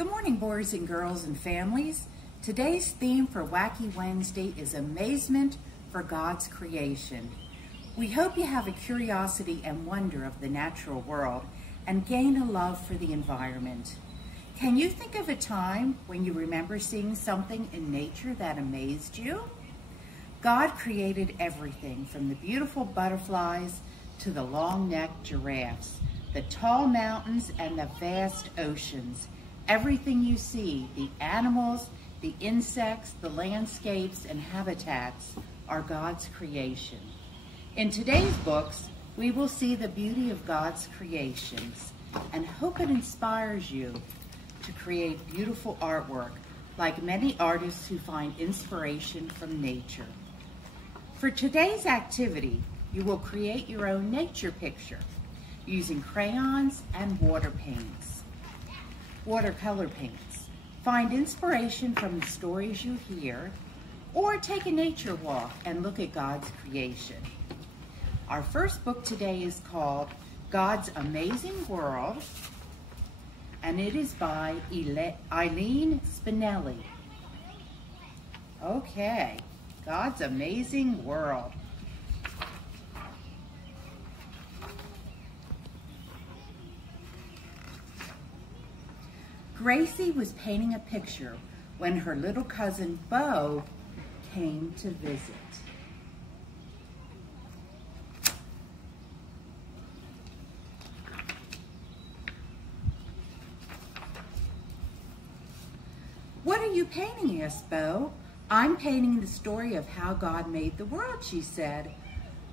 Good morning, boys and girls and families. Today's theme for Wacky Wednesday is amazement for God's creation. We hope you have a curiosity and wonder of the natural world and gain a love for the environment. Can you think of a time when you remember seeing something in nature that amazed you? God created everything from the beautiful butterflies to the long-necked giraffes, the tall mountains and the vast oceans. Everything you see, the animals, the insects, the landscapes, and habitats are God's creation. In today's books, we will see the beauty of God's creations and hope it inspires you to create beautiful artwork like many artists who find inspiration from nature. For today's activity, you will create your own nature picture using crayons and watercolor paints. Find inspiration from the stories you hear, or take a nature walk and look at God's creation. Our first book today is called God's Amazing World, and it is by Eileen Spinelli. Okay, God's Amazing World. Gracie was painting a picture when her little cousin Bo came to visit. "What are you painting?" asked Bo. "I'm painting the story of how God made the world," she said.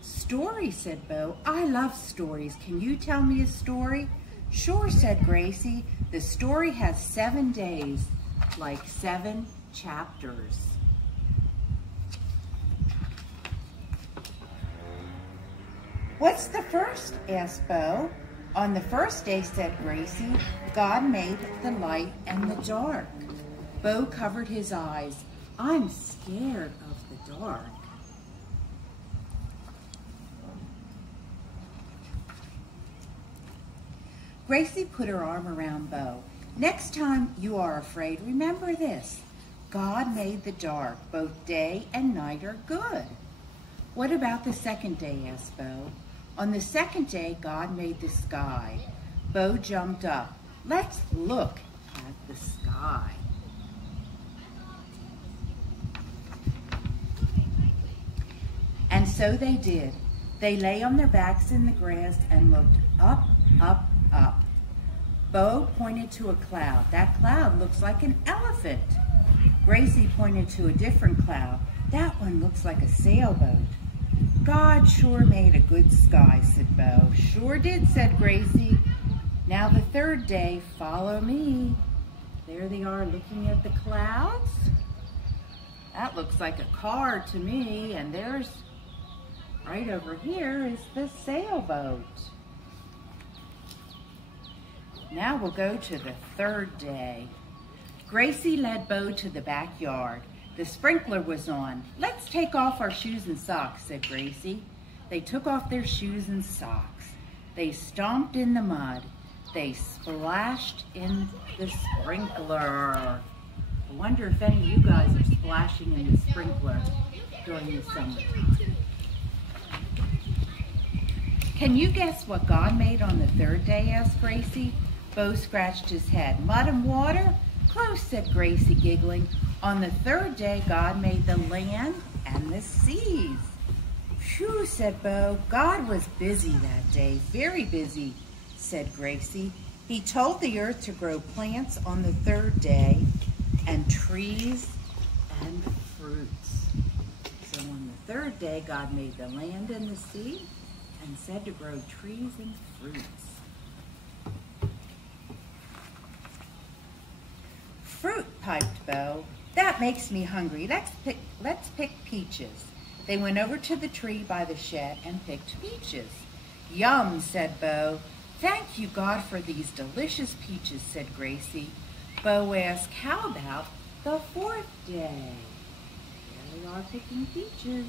"Story," said Bo. "I love stories. Can you tell me a story?" "Sure," said Gracie. "The story has 7 days, like 7 chapters." "What's the first?" asked Bo. "On the first day," said Gracie, "God made the light and the dark." Bo covered his eyes. "I'm scared of the dark." Gracie put her arm around Bo. "Next time you are afraid, remember this. God made the dark. Both day and night are good." "What about the second day?" asked Bo. "On the second day, God made the sky." Bo jumped up. "Let's look at the sky." And so they did. They lay on their backs in the grass and looked up, up, up. Bo pointed to a cloud. "That cloud looks like an elephant." Gracie pointed to a different cloud. "That one looks like a sailboat." "God sure made a good sky," said Bo. "Sure did," said Gracie. "Now the third day, follow me." There they are looking at the clouds. "That looks like a car to me, and there's right over here is the sailboat." Now we'll go to the third day. Gracie led Bo to the backyard. The sprinkler was on. "Let's take off our shoes and socks," said Gracie. They took off their shoes and socks. They stomped in the mud. They splashed in the sprinkler. I wonder if any of you guys are splashing in the sprinkler during the summer. "Can you guess what God made on the third day?" asked Gracie. Bo scratched his head. "Mud and water?" "Close," said Gracie, giggling. "On the third day, God made the land and the seas." "Phew," said Bo. "God was busy that day. Very busy," said Gracie. "He told the earth to grow plants on the third day and trees and fruits." So on the third day, God made the land and the sea and said to grow trees and fruits. "Fruit," piped Bo. "That makes me hungry. Let's pick peaches." They went over to the tree by the shed and picked peaches. "Yum," said Bo. "Thank you, God, for these delicious peaches," said Gracie. Bo asked, "How about the fourth day?" There they are picking peaches.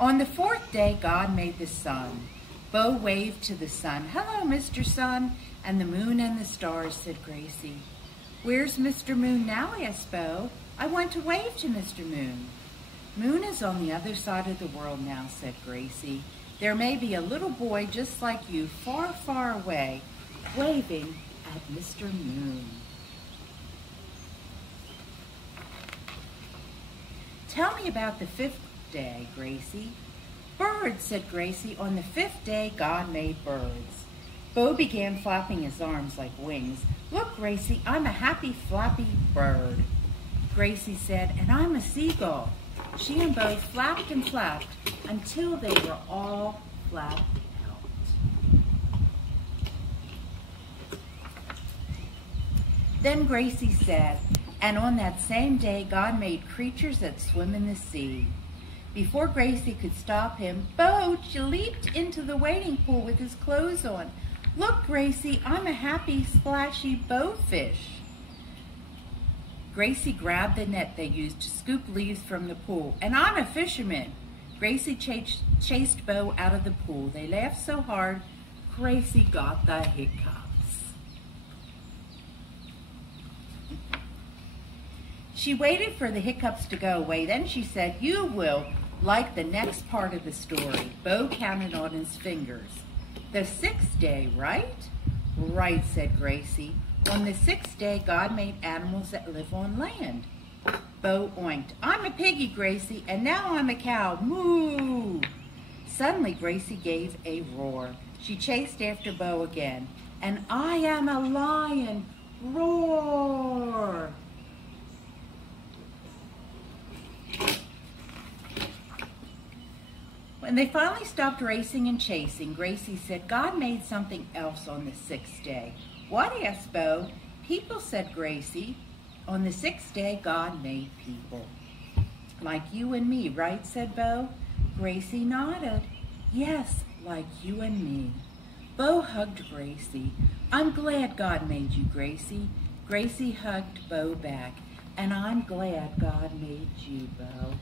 On the fourth day, God made the sun. Bo waved to the sun. "Hello, Mr. Sun." "And the moon and the stars," said Gracie. "Where's Mr. Moon now?" asked Bo. "I want to wave to Mr. Moon." "Moon is on the other side of the world now," said Gracie. "There may be a little boy just like you far, far away, waving at Mr. Moon." "Tell me about the 5th day, Gracie." "Birds," said Gracie. "On the 5th day, God made birds." Bo began flapping his arms like wings. "Look, Gracie, I'm a happy, flappy bird." Gracie said, "And I'm a seagull." She and Bo flapped and flapped until they were all flapped out. Then Gracie said, "And on that same day, God made creatures that swim in the sea." Before Gracie could stop him, Bo leaped into the wading pool with his clothes on. "Look, Gracie, I'm a happy, splashy bowfish." Gracie grabbed the net they used to scoop leaves from the pool. "And I'm a fisherman." Gracie chased Bo out of the pool. They laughed so hard, Gracie got the hiccups. She waited for the hiccups to go away. Then she said, "You will like the next part of the story." Bo counted on his fingers. "The 6th day, right?" "Right," said Gracie. "On the 6th day, God made animals that live on land." Bo oinked. "I'm a piggy, Gracie, and now I'm a cow. Moo!" Suddenly, Gracie gave a roar. She chased after Bo again. "And I am a lion. Roar!" When they finally stopped racing and chasing, Gracie said, "God made something else on the 6th day." "What?" asked Bo. "People," said Gracie. "On the 6th day, God made people." "Like you and me, right?" said Bo. Gracie nodded. "Yes, like you and me." Bo hugged Gracie. "I'm glad God made you, Gracie." Gracie hugged Bo back. "And I'm glad God made you, Bo."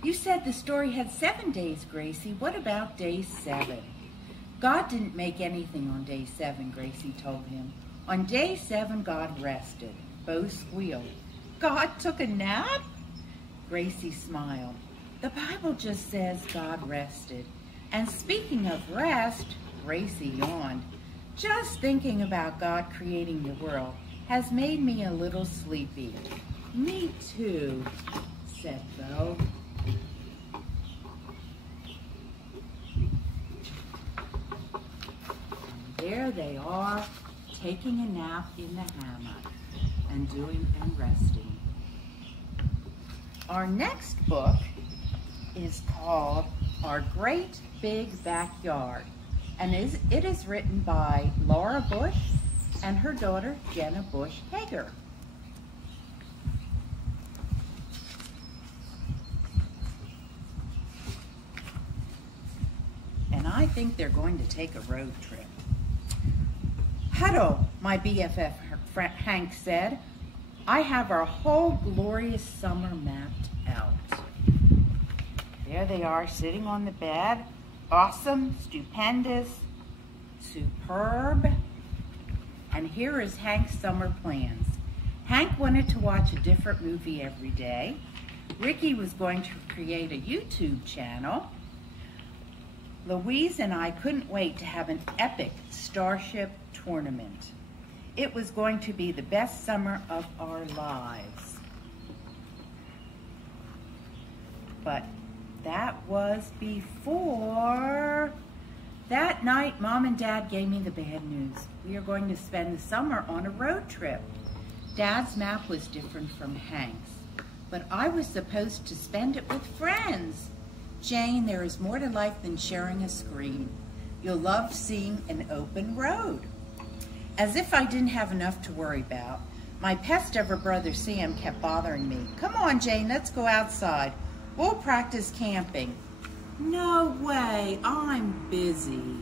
"You said the story had 7 days, Gracie. What about day 7? "God didn't make anything on day 7, Gracie told him. "On day 7, God rested." Bo squealed. "God took a nap?" Gracie smiled. "The Bible just says God rested. And speaking of rest," Gracie yawned, "just thinking about God creating the world has made me a little sleepy." "Me too," said Bo. There they are, taking a nap in the hammock and resting. Our next book is called Our Great Big Backyard, and it is written by Laura Bush and her daughter Jenna Bush Hager. And I think they're going to take a road trip. "Huddle," my BFF Hank said. "I have our whole glorious summer mapped out." There they are sitting on the bed. Awesome, stupendous, superb. And here is Hank's summer plans. Hank wanted to watch a different movie every day. Ricky was going to create a YouTube channel. Louise and I couldn't wait to have an epic Starship tournament. It was going to be the best summer of our lives. But that was before. That night, Mom and Dad gave me the bad news. We are going to spend the summer on a road trip. Dad's map was different from Hank's, but I was supposed to spend it with friends. Jane, there is more to life than sharing a screen. You'll love seeing an open road. As if I didn't have enough to worry about, my pest ever brother Sam kept bothering me. "Come on, Jane, let's go outside. We'll practice camping." "No way, I'm busy."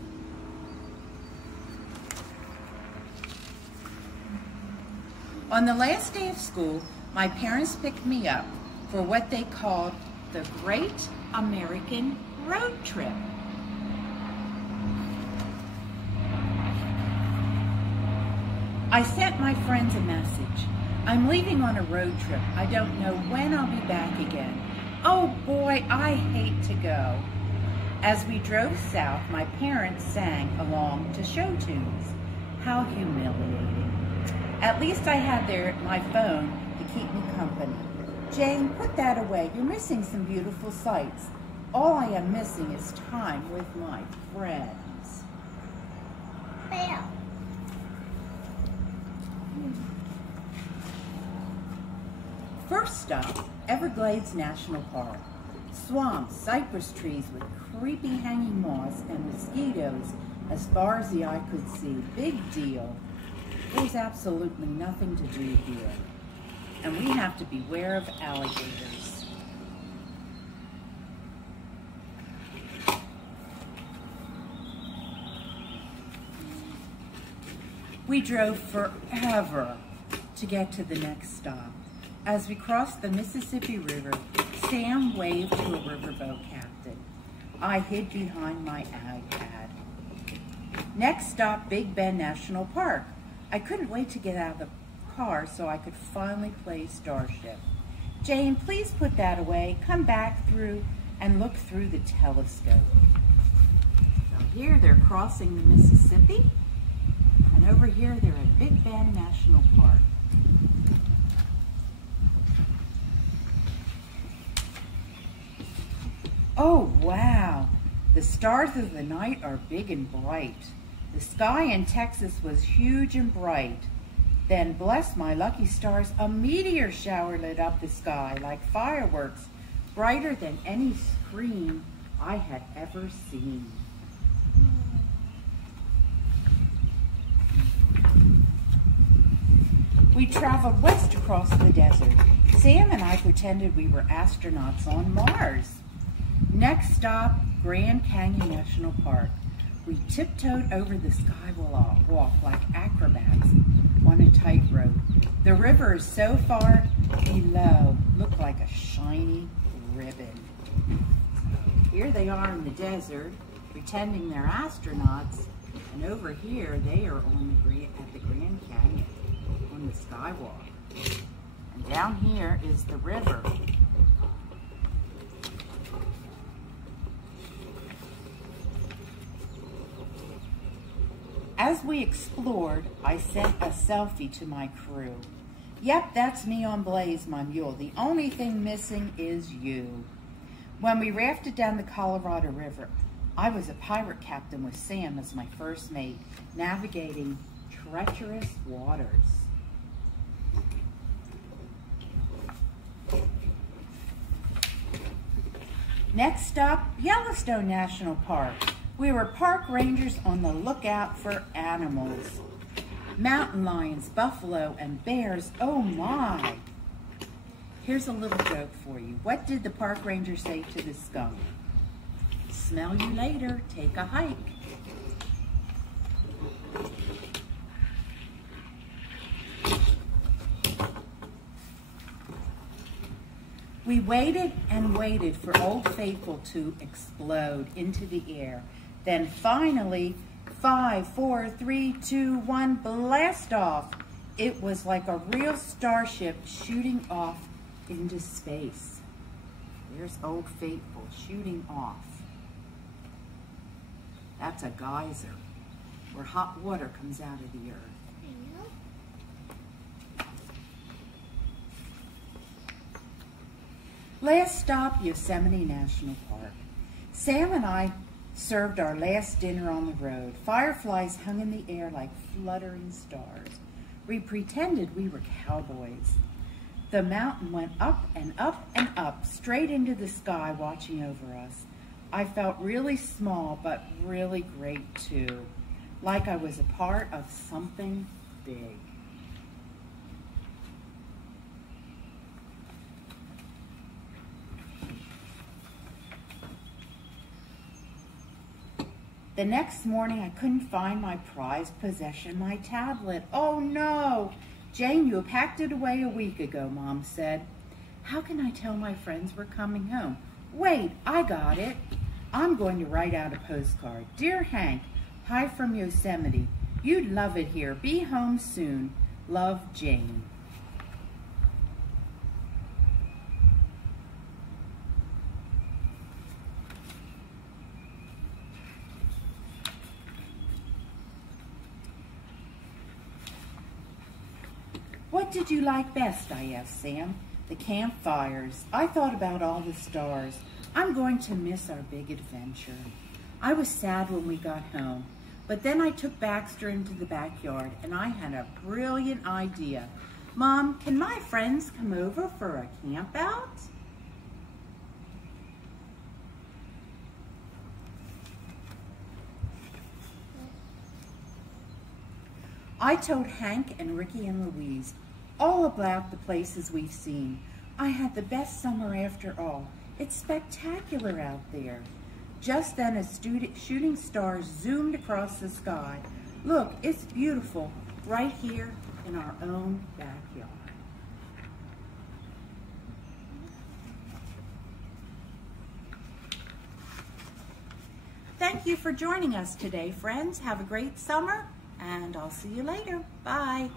On the last day of school, my parents picked me up. for what they called the Great American Road Trip. I sent my friends a message. I'm leaving on a road trip. I don't know when I'll be back again. Oh boy, I hate to go. As we drove south, my parents sang along to show tunes. How humiliating. At least I had my phone to keep me company. Jane, put that away. You're missing some beautiful sights. All I am missing is time with my friends. Bam. First stop, Everglades National Park. Swamps, cypress trees with creepy hanging moss and mosquitoes as far as the eye could see. Big deal. There's absolutely nothing to do here. And we have to beware of alligators. We drove forever to get to the next stop. As we crossed the Mississippi River, Sam waved to a riverboat captain. I hid behind my iPad. Next stop, Big Bend National Park. I couldn't wait to get out of the car so I could finally play Starship. Jane, please put that away. Come back through and look through the telescope. So here they're crossing the Mississippi, and over here they're at Big Bend National Park. Oh, wow. The stars of the night are big and bright. The sky in Texas was huge and bright. Then, bless my lucky stars, a meteor shower lit up the sky like fireworks, brighter than any screen I had ever seen. We traveled west across the desert. Sam and I pretended we were astronauts on Mars. Next stop, Grand Canyon National Park. We tiptoed over the skywalk like acrobats on a tightrope. The river is so far below, looked like a shiny ribbon. Here they are in the desert, pretending they're astronauts, and over here they are at the Grand Canyon on the skywalk. And down here is the river. As we explored, I sent a selfie to my crew. Yep, that's me on Blaze, my mule. The only thing missing is you. When we rafted down the Colorado River, I was a pirate captain with Sam as my first mate, navigating treacherous waters. Next stop, Yellowstone National Park. We were park rangers on the lookout for animals. Mountain lions, buffalo, and bears, oh my. Here's a little joke for you. What did the park ranger say to the skunk? Smell you later, take a hike. We waited and waited for Old Faithful to explode into the air. Then finally, 5, 4, 3, 2, 1, blast off. It was like a real starship shooting off into space. There's Old Faithful shooting off. That's a geyser where hot water comes out of the earth. Last stop, Yosemite National Park. Sam and I served our last dinner on the road. Fireflies hung in the air like fluttering stars. We pretended we were cowboys. The mountain went up and up and up, straight into the sky watching over us. I felt really small, but really great too, like I was a part of something big. The next morning, I couldn't find my prized possession, my tablet. Oh no! Jane, you packed it away a week ago, Mom said. How can I tell my friends we're coming home? Wait, I got it. I'm going to write out a postcard. Dear Hank, hi from Yosemite. You'd love it here. Be home soon. Love, Jane. What did you like best? I asked Sam. The campfires. I thought about all the stars. I'm going to miss our big adventure. I was sad when we got home, but then I took Baxter into the backyard and I had a brilliant idea. Mom, can my friends come over for a camp out? I told Hank and Ricky and Louise all about the places we've seen. I had the best summer after all. It's spectacular out there. Just then a shooting star zoomed across the sky. Look, it's beautiful right here in our own backyard. Thank you for joining us today, friends. Have a great summer, and I'll see you later. Bye.